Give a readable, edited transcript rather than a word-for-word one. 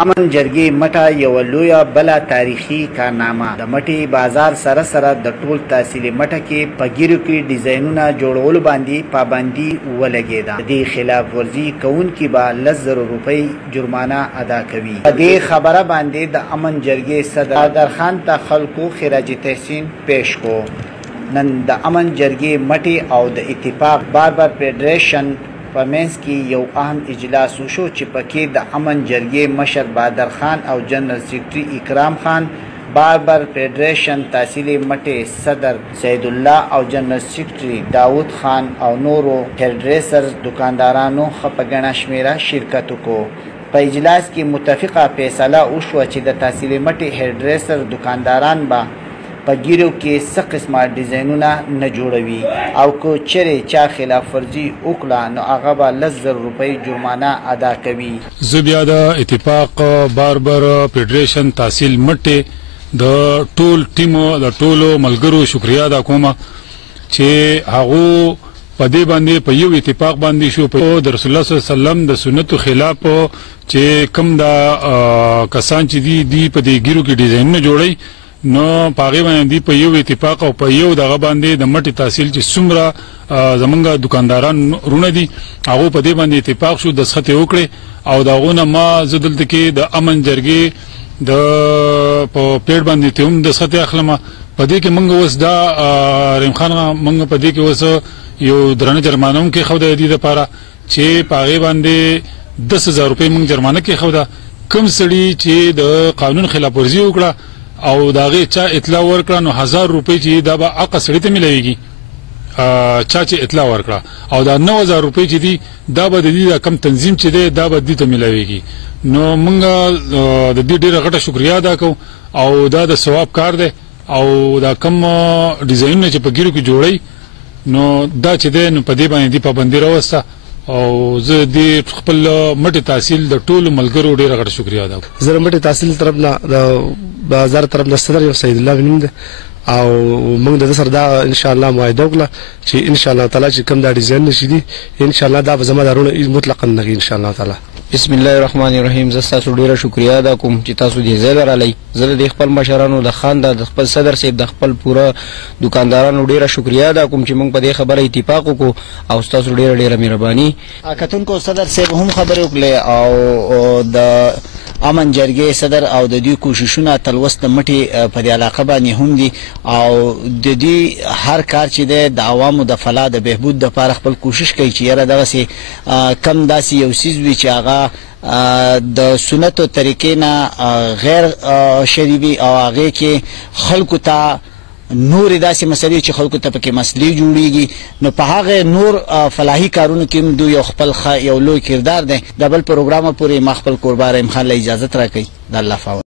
امن جرګې مټه یو لویه بله تاریخي کارنامه د مټې بازار سره سره د ټول تحصیلي مټه کې په ګیرو کې ډیزاینونه جوړولو باندې پابندي ولګېده. د دې خلاف ورزي کوونکي به 10,000 روپۍ جرمانه ادا کوي. په دې خبره باندې د امن جرګې صدر قادرخان ته خلکو خراج تحسین پیش کو. نن د امن جرګې مټې او د اتفاق باربر فیډریشن په منځ کې یو اهم اجلاس وشو چې پکې د امن جرګې مشر بادر خان او جنرال سیکرټري اکرام خان، باربر فیډریشن تحصیلي مټې صدر سید الله او جنرال سیکرټري داود خان او نورو هیرډریسر دکاندارانو په ګڼه شمېره شرکت وکړو. په اجلاس کې متفقه فیصله وشوه چې د تحصیلي مټې هیرډریسر دکانداران به په ګیرو کې څه قسمه ډیزاینونه نه جوړوي او که چیرې چا خلاف ورزي وکړه نو هغه به 10,000 روپۍ جرمانه ادا کوي. زه بیا د اتفاق باربر فیډریشن تحصیل مټې د ټول ټیمو د ټولو ملګرو شکریا ادا کوم چې هغو په دې باندې په یو اتفاق باندې شو په د رسول الله صلی الله علیه وسلم د سنتو خلاف چې کم دا کسان چې دي په دې ګیرو کې ډیزاینونه جوړي نو پاغي باندې په یو اتفاق او په یو دغه باندې د مټي تحصیل چې څومره زمونږ دکانداران رونه دي هغه په دې باندې اتفاق شو د سخت وکړي او داغونه ما زدلته کې د امن جرګې د په پیډ باندې ته هم د سخت اخلمه په دې کې مونږ اوس دا رحیم خان مونږ په دې کې اوس یو درنه جرمانه هم کې خو د دې لپاره چې پاغي باندې 10,000 روپۍ مونږ جرمانه کې خو دا کم سړي چې د قانون خلاف ورزي وکړه او داغه چا اطلاع ورکړه نو 1000 روپۍ چې دا به حق سړی ته ملويږي چا چې اطلاع ورکړه او دا 9000 روپۍ چې دي دا به د دې کم تنظیم چې دی دا به دې ته ملويږي. نو موږ د دې ډیره غټه شکریا ادا کوو او دا د ثواب کار دی او دا کم ډیزاینونه چې په ګیرو کې جوړي نو دا چې دی نو په دې باندې دی پابندي راوسته او زه دې خپل مټي تحصیل د ټولو ملګرو ډیره غټه شکریا ادا کوم. زه مټي تحصیل طرف نه د بازار طرف نه صدر یو سید الله وینم او موږ د سره دا ان شاء الله معاهده وکړه چې ان شاء الله تعالی چې کوم دا ډیزاین نشي دي ان شاء الله دا به زموږ مطلقاً نه ان شاء الله تعالی. بسم الله الرحمن الرحیم. زه تاسو ډیره شکریا ادا کوم چې تاسو دې ځای لرلی. زه د خپل مشرانو د خان د خپل صدر صاحب د خپل پوره دکاندارانو ډیره شکریا ادا کوم چې موږ په دې خبره اتفاق وکړو او تاسو ډیره مهرباني. کتونکو صدر صاحب هم خبرې وکړې او د امن جرګې صدر او د دې کوششونه تلوس د مټي په دې علاقه باندې هم دي او د دې هر کار چې د عوامو د فلاح د بهبود د لپاره خپل کوشش کوي چې یاره دغه سي کم داسې یو سیز وي چې هغه د سنتو طریقې نه غیر شریعي او هغه کې خلکو ته نور داسې مسلې چې خلکو ته پکې مسلې جوړیږي نو په هغه نور فلاحي کارونو کې هم دوی خپل یو لوی کردار دی. د بل پروګرام پورې ما خپل قربان رحیم خان له اجازه راکړي. د الله فضل.